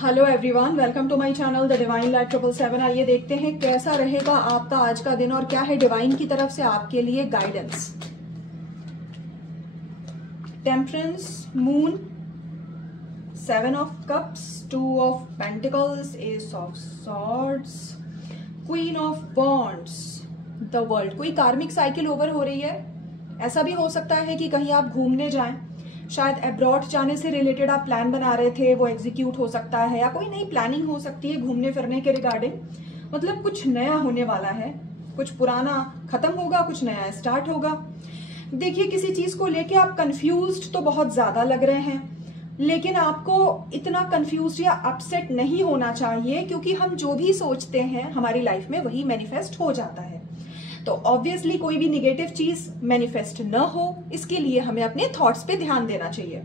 Hello everyone, welcome to my channel the divine light 777। आइए देखते हैं कैसा रहेगा आपका आज का दिन और क्या है डिवाइन की तरफ से आपके लिए guidance. Temperance, moon, 7 of cups, 2 of pentacles, S of swords, queen of wands, the world. कोई कार्मिक साइकिल ओवर हो रही है। ऐसा भी हो सकता है कि कहीं आप घूमने जाएं, शायद अब्रॉड जाने से रिलेटेड आप प्लान बना रहे थे, वो एग्जीक्यूट हो सकता है, या कोई नई प्लानिंग हो सकती है घूमने फिरने के रिगार्डिंग। मतलब कुछ नया होने वाला है, कुछ पुराना खत्म होगा, कुछ नया स्टार्ट होगा। देखिए, किसी चीज को लेके आप कंफ्यूज्ड तो बहुत ज्यादा लग रहे हैं, लेकिन आपको इतना कंफ्यूज या अपसेट नहीं होना चाहिए, क्योंकि हम जो भी सोचते हैं हमारी लाइफ में वही मैनिफेस्ट हो जाता है। तो ऑब्वियसली कोई भी निगेटिव चीज मैनिफेस्ट न हो, इसके लिए हमें अपने थॉट्स पे ध्यान देना चाहिए।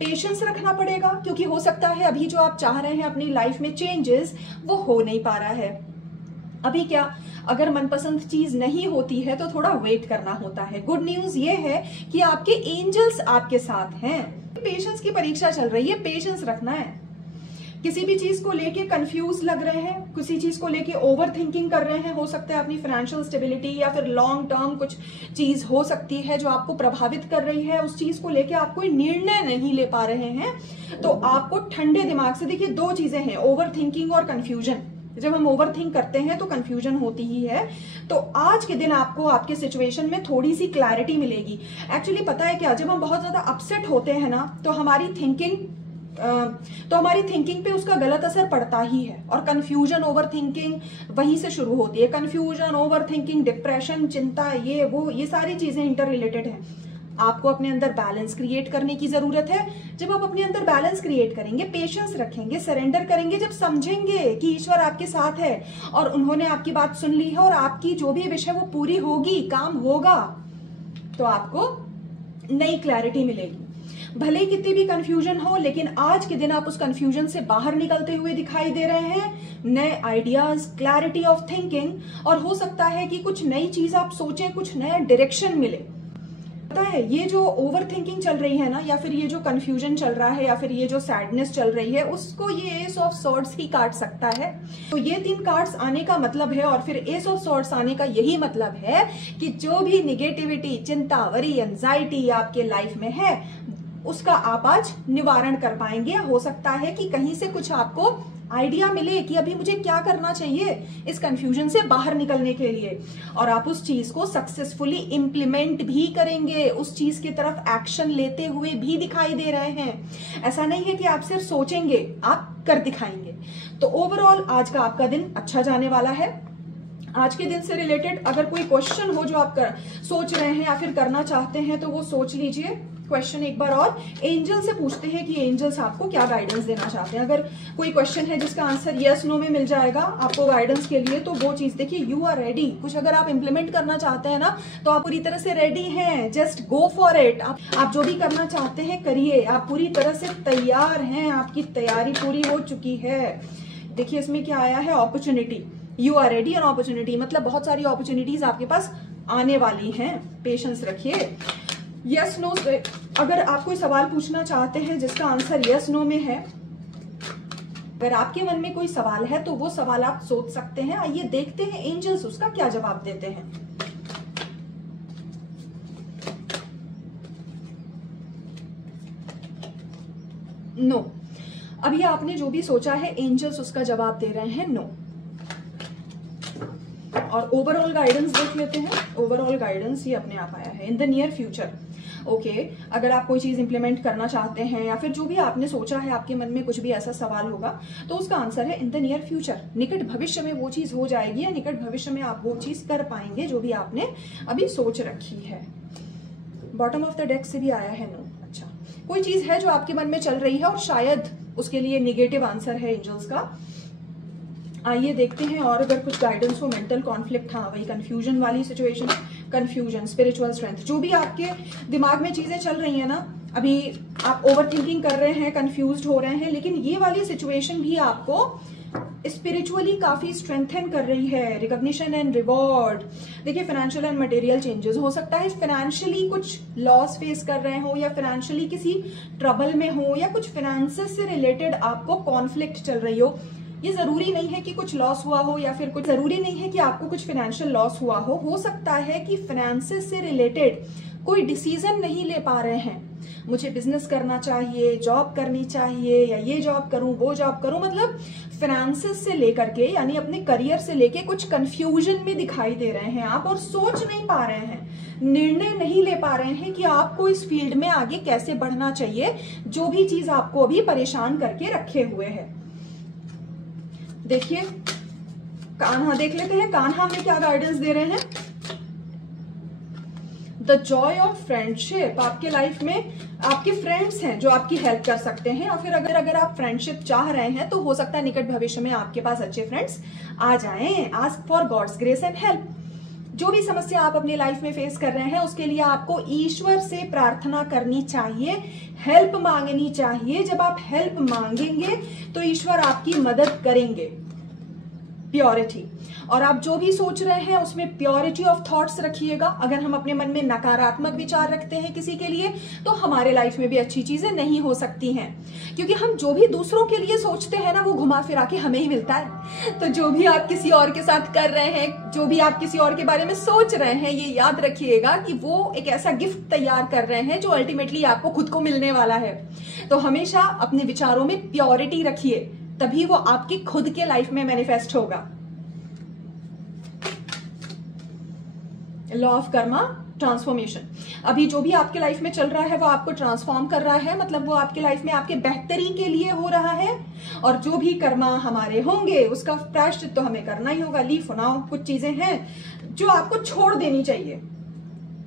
पेशेंस रखना पड़ेगा, क्योंकि हो सकता है अभी जो आप चाह रहे हैं अपनी लाइफ में चेंजेस, वो हो नहीं पा रहा है। अभी क्या, अगर मनपसंद चीज नहीं होती है तो थोड़ा वेट करना होता है। गुड न्यूज ये है कि आपके एंजल्स आपके साथ हैं। पेशेंस की परीक्षा चल रही है, पेशेंस रखना है। किसी भी चीज को लेके कंफ्यूज लग रहे हैं, किसी चीज को लेके ओवर थिंकिंग कर रहे हैं, हो सकता है अपनी फाइनेंशियल स्टेबिलिटी या फिर लॉन्ग टर्म कुछ चीज हो सकती है जो आपको प्रभावित कर रही है, उस चीज को लेके आप कोई निर्णय नहीं ले पा रहे हैं, तो आपको ठंडे दिमाग से, देखिए दो चीजें हैं, ओवर थिंकिंग और कंफ्यूजन। जब हम ओवर थिंक करते हैं तो कंफ्यूजन होती ही है। तो आज के दिन आपको आपके सिचुएशन में थोड़ी सी क्लैरिटी मिलेगी। एक्चुअली पता है क्या, जब हम बहुत ज्यादा अपसेट होते हैं ना, तो हमारी थिंकिंग पे उसका गलत असर पड़ता ही है। और कंफ्यूजन, ओवर थिंकिंग वहीं से शुरू होती है। कंफ्यूजन, ओवर थिंकिंग, डिप्रेशन, चिंता, ये सारी चीजें इंटर रिलेटेड हैं। आपको अपने अंदर बैलेंस क्रिएट करने की जरूरत है। जब आप अपने अंदर बैलेंस क्रिएट करेंगे, पेशेंस रखेंगे, सरेंडर करेंगे, जब समझेंगे कि ईश्वर आपके साथ है और उन्होंने आपकी बात सुन ली है और आपकी जो भी विश है वो पूरी होगी, काम होगा, तो आपको नई क्लैरिटी मिलेगी। भले ही कितनी भी कंफ्यूजन हो, लेकिन आज के दिन आप उस कंफ्यूजन से बाहर निकलते हुए दिखाई दे रहे हैं। नए आइडियाज, क्लैरिटी ऑफ थिंकिंग, और हो सकता है कि कुछ नई चीज आप सोचें, कुछ नया डायरेक्शन मिले। पता है, ये जो ओवर थिंकिंग चल रही है ना, या फिर ये जो कंफ्यूजन चल रहा है, या फिर ये जो सैडनेस चल रही है, उसको ये एस ऑफ सॉर्ड्स ही काट सकता है। तो ये 3 कार्ड्स आने का मतलब है, और फिर एस ऑफ सॉर्ड्स आने का यही मतलब है कि जो भी निगेटिविटी, चिंता, वरी, एंजाइटी आपके लाइफ में है, उसका आप आज निवारण कर पाएंगे। हो सकता है कि कहीं से कुछ आपको आइडिया मिले कि अभी मुझे क्या करना चाहिए इस कंफ्यूजन से बाहर निकलने के लिए, और आप उस चीज को सक्सेसफुली इंप्लीमेंट भी करेंगे, उस चीज की तरफ एक्शन लेते हुए भी दिखाई दे रहे हैं। ऐसा नहीं है कि आप सिर्फ सोचेंगे, आप कर दिखाएंगे। तो ओवरऑल आज का आपका दिन अच्छा जाने वाला है। आज के दिन से रिलेटेड अगर कोई क्वेश्चन हो जो आप सोच रहे हैं या फिर करना चाहते हैं, तो वो सोच लीजिए। क्वेश्चन एक बार और एंजल से पूछते हैं कि एंजल्स आपको क्या गाइडेंस देना चाहते हैं। अगर कोई क्वेश्चन है जिसका आंसर यस नो में मिल जाएगा आपको गाइडेंस के लिए, तो वो चीज देखिए, यू आर रेडी। कुछ अगर आप इंप्लीमेंट करना चाहते हैं ना, तो आप पूरी तरह से रेडी हैं। Just go for it. आप जो भी करना चाहते हैं करिए, आप पूरी तरह से तैयार हैं, आपकी तैयारी पूरी हो चुकी है। देखिए इसमें क्या आया है, opportunity. You are ready an opportunity, मतलब बहुत सारी अपॉर्चुनिटीज आपके पास आने वाली हैं। पेशेंस रखिए। यस नो, अगर आप कोई सवाल पूछना चाहते हैं जिसका आंसर यस नो में है, अगर आपके मन में कोई सवाल है तो वो सवाल आप सोच सकते हैं। आइए देखते हैं एंजल्स उसका क्या जवाब देते हैं। नो। अभी आपने जो भी सोचा है, एंजल्स उसका जवाब दे रहे हैं नो। और ओवरऑल गाइडेंस देख लेते हैं। ओवरऑल गाइडेंस ये अपने आप आया है, in the near future. Okay, अगर आप कोई चीज इंप्लीमेंट करना चाहते हैं, या फिर जो भी आपने सोचा है, आपके मन में कुछ भी ऐसा सवाल होगा, तो उसका आंसर है इन द नियर फ्यूचर। निकट भविष्य में वो चीज हो जाएगी, या निकट भविष्य में आप वो चीज कर पाएंगे जो भी आपने अभी सोच रखी है। बॉटम ऑफ द डेक से भी आया है नो। अच्छा, कोई चीज है जो आपके मन में चल रही है और शायद उसके लिए निगेटिव आंसर है एंजल्स का। आइए देखते हैं। और अगर कुछ गाइडेंस हो, मेंटल कॉन्फ्लिक्ट, हाँ वही कंफ्यूजन वाली सिचुएशन, कंफ्यूजन, स्पिरिचुअल स्ट्रेंथ, जो भी आपके दिमाग में चीजें चल रही है ना, अभी आप ओवर थिंकिंग कर रहे हैं, कंफ्यूज्ड हो रहे हैं, लेकिन ये वाली सिचुएशन भी आपको स्पिरिचुअली काफी स्ट्रेंथन कर रही है, रिकॉग्निशन एंड रिवॉर्ड। देखिए फाइनेंशियल एंड मटेरियल चेंजेस हो सकता है, फाइनेंशियली कुछ लॉस फेस कर रहे हो या फाइनेंशियली किसी ट्रबल में हो या कुछ फाइनेंसेस से रिलेटेड आपको कॉन्फ्लिक्ट चल रही हो। ये जरूरी नहीं है कि कुछ लॉस हुआ हो या फिर कुछ जरूरी नहीं है कि आपको कुछ फाइनेंशियल लॉस हुआ हो सकता है कि फाइनेंसेस से रिलेटेड कोई डिसीजन नहीं ले पा रहे हैं। मुझे बिजनेस करना चाहिए, जॉब करनी चाहिए, या ये जॉब करूं वो जॉब करूं, मतलब फाइनेंसेस से लेकर के यानी अपने करियर से लेके कुछ कंफ्यूजन में दिखाई दे रहे हैं आप और सोच नहीं पा रहे हैं, निर्णय नहीं ले पा रहे हैं कि आपको इस फील्ड में आगे कैसे बढ़ना चाहिए, जो भी चीज आपको अभी परेशान करके रखे हुए है। देखिए कान्हा देख लेते हैं, कान्हा हमें क्या गाइडेंस दे रहे हैं। द जॉय ऑफ फ्रेंडशिप, आपके लाइफ में आपके फ्रेंड्स हैं जो आपकी हेल्प कर सकते हैं, और फिर अगर आप फ्रेंडशिप चाह रहे हैं तो हो सकता है निकट भविष्य में आपके पास अच्छे फ्रेंड्स आ जाएं। Ask for god's grace and help. जो भी समस्या आप अपनी लाइफ में फेस कर रहे हैं उसके लिए आपको ईश्वर से प्रार्थना करनी चाहिए, हेल्प मांगनी चाहिए। जब आप हेल्प मांगेंगे तो ईश्वर आपकी मदद करेंगे। प्योरिटी, और आप जो भी सोच रहे हैं उसमें प्योरिटी ऑफ थॉट्स रखिएगा। अगर हम अपने मन में नकारात्मक विचार रखते हैं किसी के लिए तो हमारे लाइफ में भी अच्छी चीजें नहीं हो सकती हैं, क्योंकि हम जो भी दूसरों के लिए सोचते हैं ना वो घुमा फिरा के हमें ही मिलता है। तो जो भी आप किसी और के साथ कर रहे हैं, जो भी आप किसी और के बारे में सोच रहे हैं, ये याद रखिएगा कि वो एक ऐसा गिफ्ट तैयार कर रहे हैं जो अल्टीमेटली आपको खुद को मिलने वाला है। तो हमेशा अपने विचारों में प्योरिटी रखिए, तभी वो आपकी खुद के लाइफ में मैनिफेस्ट होगा। लॉ ऑफ कर्मा ट्रांसफॉर्मेशन, अभी जो भी आपके लाइफ में चल रहा है वो आपको ट्रांसफॉर्म कर रहा है, मतलब वो आपके लाइफ में आपके बेहतरी के लिए हो रहा है। और जो भी कर्मा हमारे होंगे उसका प्रायश्चित तो हमें करना ही होगा। लीव फॉर नाउ, कुछ चीजें हैं जो आपको छोड़ देनी चाहिए।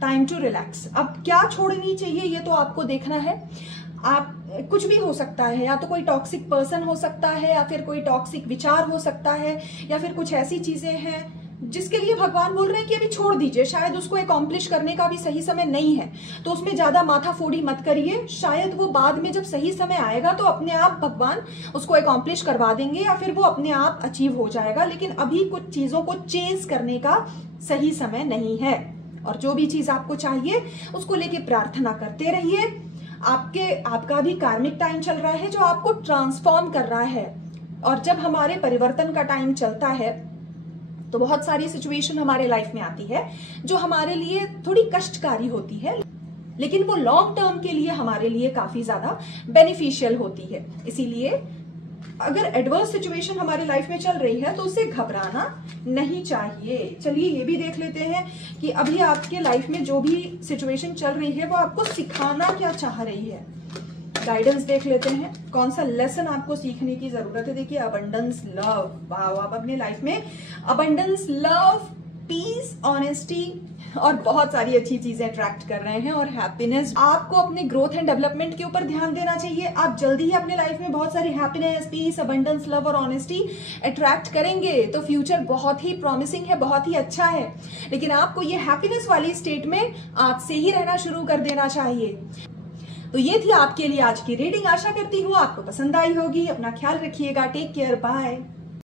Time to relax. अब क्या छोड़नी चाहिए ये तो आपको देखना है। आप कुछ भी हो सकता है, या तो कोई टॉक्सिक पर्सन हो सकता है, या फिर कोई टॉक्सिक विचार हो सकता है, या फिर कुछ ऐसी चीजें हैं जिसके लिए भगवान बोल रहे हैं कि अभी छोड़ दीजिए, शायद उसको अकॉम्प्लिश करने का भी सही समय नहीं है, तो उसमें ज्यादा माथा फोड़ी मत करिए। शायद वो बाद में जब सही समय आएगा तो अपने आप भगवान उसको अकॉम्प्लिश करवा देंगे, या फिर वो अपने आप अचीव हो जाएगा। लेकिन अभी कुछ चीजों को चेंज करने का सही समय नहीं है, और जो भी चीज आपको चाहिए उसको लेके प्रार्थना करते रहिए। आपका भी कार्मिक टाइम चल रहा है जो आपको ट्रांसफॉर्म कर रहा है, और जब हमारे परिवर्तन का टाइम चलता है तो बहुत सारी सिचुएशन हमारे लाइफ में आती है जो हमारे लिए थोड़ी कष्टकारी होती है, लेकिन वो लॉन्ग टर्म के लिए हमारे लिए काफी ज्यादा बेनिफिशियल होती है। इसीलिए अगर एडवर्स सिचुएशन हमारी लाइफ में चल रही है तो उससे घबराना नहीं चाहिए। चलिए ये भी देख लेते हैं कि अभी आपके लाइफ में जो भी सिचुएशन चल रही है वो आपको सिखाना क्या चाह रही है। गाइडेंस देख लेते हैं, कौन सा लेसन आपको सीखने की जरूरत है। देखिए अबंडेंस लव, वाह, आप अपने लाइफ में अबंडेंस लव, पीस, ऑनेस्टी और बहुत सारी अच्छी चीजें अट्रैक्ट कर रहे हैं, और हैप्पीनेस। आपको अपने ग्रोथ एंड डेवलपमेंट के ऊपर ध्यान देना चाहिए। आप जल्दी ही अपने लाइफ में बहुत सारी हैप्पीनेस, पीस, अबंडेंस, लव और ऑनेस्टी अट्रैक्ट करेंगे, तो फ्यूचर बहुत ही प्रॉमिसिंग है, बहुत ही अच्छा है। लेकिन आपको ये हैप्पीनेस वाली स्टेट में आज से ही रहना शुरू कर देना चाहिए। तो ये थी आपके लिए आज की रीडिंग। आशा करती हूँ आपको पसंद आई होगी। अपना ख्याल रखिएगा। Take care, bye.